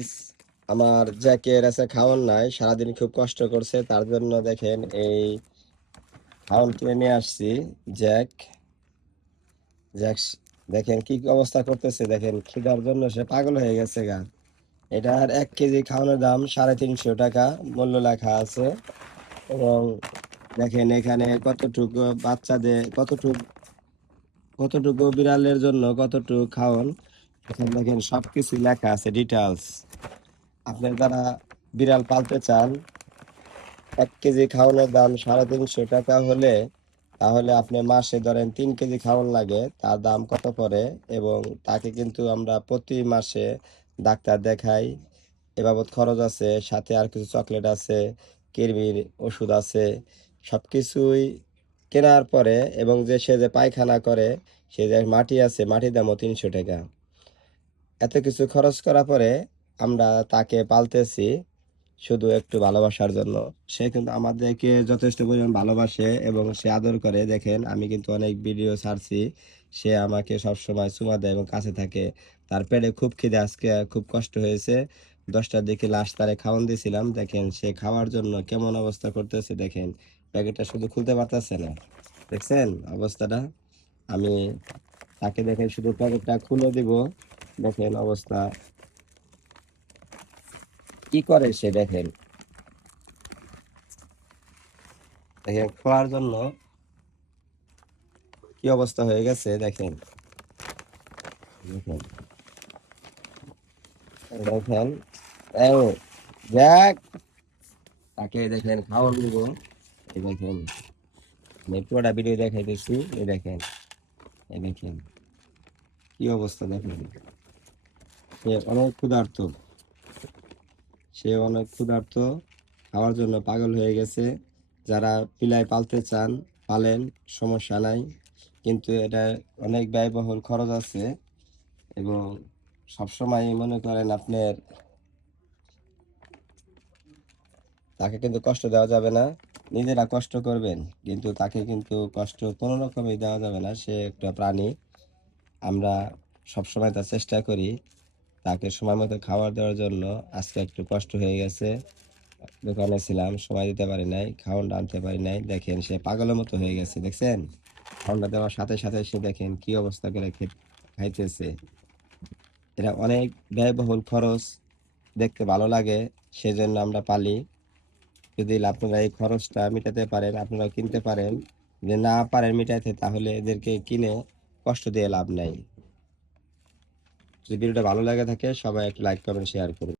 ইস, আমার জ্যাকের আছে খাওয়ান নাই, সারাদিন খুব কষ্ট করছে, তার জন্য দেখেন এই খাওয়ান কিনে নিয়ে আসছি। জ্যাক জ্যাক দেখেন কি অবস্থা করতেছে, দেখেন খিদার জন্য সে পাগল হয়ে গেছে গা। এটার 1 কেজি খাওয়ানোর দাম 350 টাকা মূল্য লেখা আছে। এবং দেখেন এখানে কতটুকু বাচ্চাদের, কতটুকু কতটুকু বিড়ালের জন্য কতটুকু খাওয়ান, এখানে দেখেন সবকিছু লেখা আছে, ডিটেলস। আপনি যারা বিড়াল পালতে চান, 1 কেজি খাওয়ানোর দাম 350 টাকা হলে, তাহলে আপনি মাসে ধরেন 3 কেজি খাওয়ান লাগে, তার দাম কত পড়ে। এবং তাকে কিন্তু আমরা প্রতি মাসে ডাক্তার দেখাই, এ বাবদ খরচ আছে, সাথে আর কিছু চকলেট আছে, কৃমির ওষুধ আছে, সব কিছুই কেনার পরে। এবং যে সে যে পায়খানা করে, সে যে মাটি আছে, মাটির দামও 300 টাকা। এত কিছু খরচ করার পরে আমরা তাকে পালতেছি শুধু একটু ভালোবাসার জন্য। সে কিন্তু আমাদেরকে যথেষ্ট পরিমাণ ভালোবাসে এবং সে আদর করে। দেখেন আমি কিন্তু অনেক ভিডিও ছাড়ছি, সে আমাকে সবসময় চুমা দেয় এবং কাছে থাকে। তার পেটে খুব খিদে, আজকে খুব কষ্ট হয়েছে। 10টার দিকে লাস্ট তারে খাওয়ান দিয়েছিলাম। দেখেন সে খাওয়ার জন্য কেমন অবস্থা করতেছে, দেখেন প্যাকেটটা শুধু খুলতে পারতেছে না। দেখছেন অবস্থাটা? আমি তাকে দেখেন শুধু প্যাকেটটা খুলে দিব, দেখেন অবস্থা কি করে সে। দেখেন দেখেন খোয়ার জন্য কি অবস্থা হয়ে গেছে। দেখেন দেখেন দেখেন এই দেখ, তাকে দেখেন খাওয়ান দিব। এই দেখেন আমি পুরোটা ভিডিও দেখাইতেছি। এই দেখেন, এই দেখেন কি অবস্থা। দেখেন সে অনেক ক্ষুধার্ত, সে অনেক ক্ষুধার্ত, খাওয়ার জন্য পাগল হয়ে গেছে। যারা পিলাই পালতে চান পালেন, সমস্যা নাই, কিন্তু এটা অনেক ব্যয়বহুল খরচ আছে। এবং সবসময় মনে করেন আপনার তাকে কিন্তু কষ্ট দেওয়া যাবে না। নিজেরা কষ্ট করবেন, কিন্তু তাকে কিন্তু কষ্ট কোনো রকমই দেওয়া যাবে না। সে একটা প্রাণী, আমরা সবসময় তার চেষ্টা করি তাকে সময় মতো খাবার দেওয়ার জন্য। আজকে একটু কষ্ট হয়ে গেছে, দোকানে ছিলাম, সময় দিতে পারি নাই, খাওয়ানটা আনতে পারি নাই। দেখেন সে পাগলের মতো হয়ে গেছে, দেখছেন খাওয়ানটা দেওয়ার সাথে সাথে সে দেখেন কি অবস্থা করে খাইতেছে। এটা অনেক ব্যয়বহুল খরচ, দেখতে ভালো লাগে, সেজন্য আমরা পালি। যদি আপনারা এই খরচটা মেটাতে পারেন, আপনারা কিনতে পারেন, যে না পারেন মেটাইতে, তাহলে এদেরকে কিনে কষ্ট দিয়ে লাভ নাই। যদি ভিডিওটা ভালো লাগে থাকে, সবাই একটু লাইক করবেন, শেয়ার করুন।